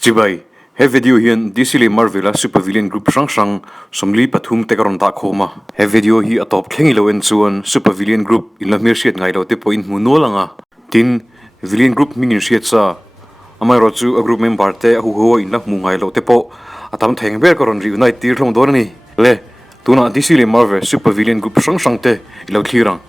Chibai, he video hian DC le Marvel supervillain group sang somli pathum te karon ta khoma. He video hi atop khengi lo en chuan supervillain group in la mersiat ngai lo te point mu no langa. Tin villain group mingin siat sa amai ro chu a group member te hu ho in la mu ngai lo te po atam theng ber karon reunite tir thong dor ni. Le tuna DC le Marvel supervillain group sang te ilo thirang.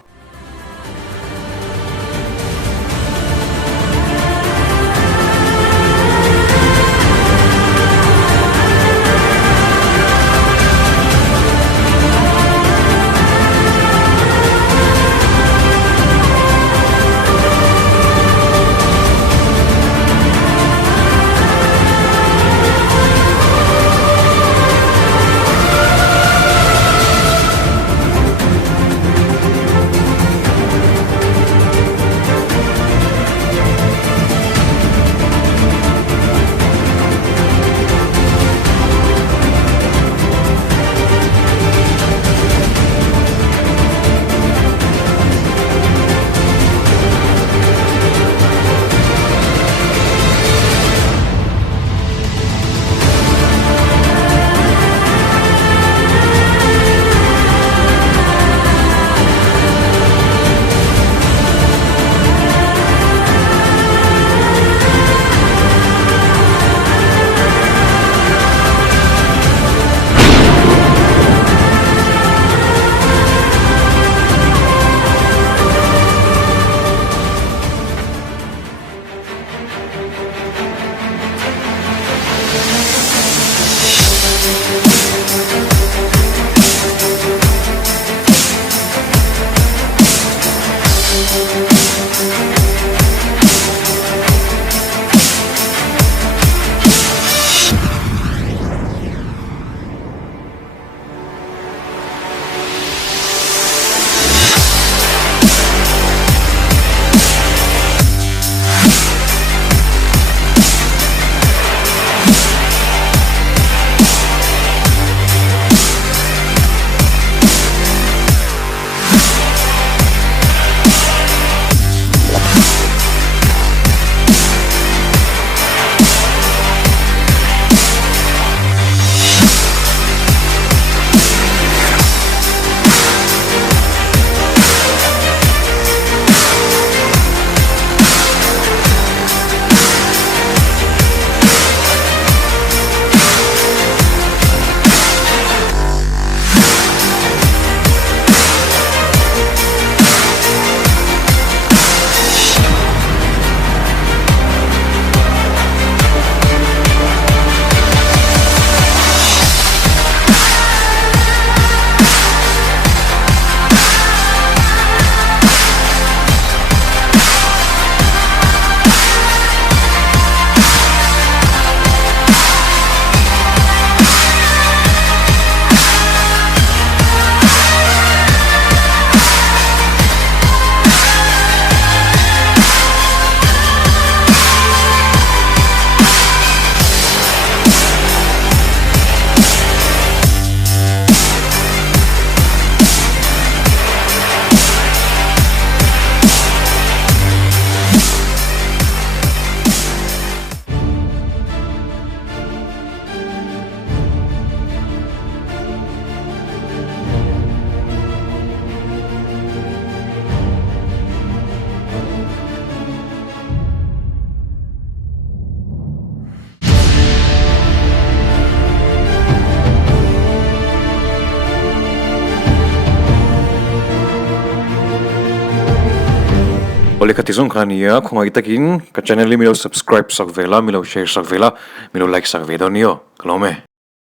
Oleh katizong kania kung agitakin ka channel milo subscribe sak vela milo share sak vela milo like sak video niyo kalome.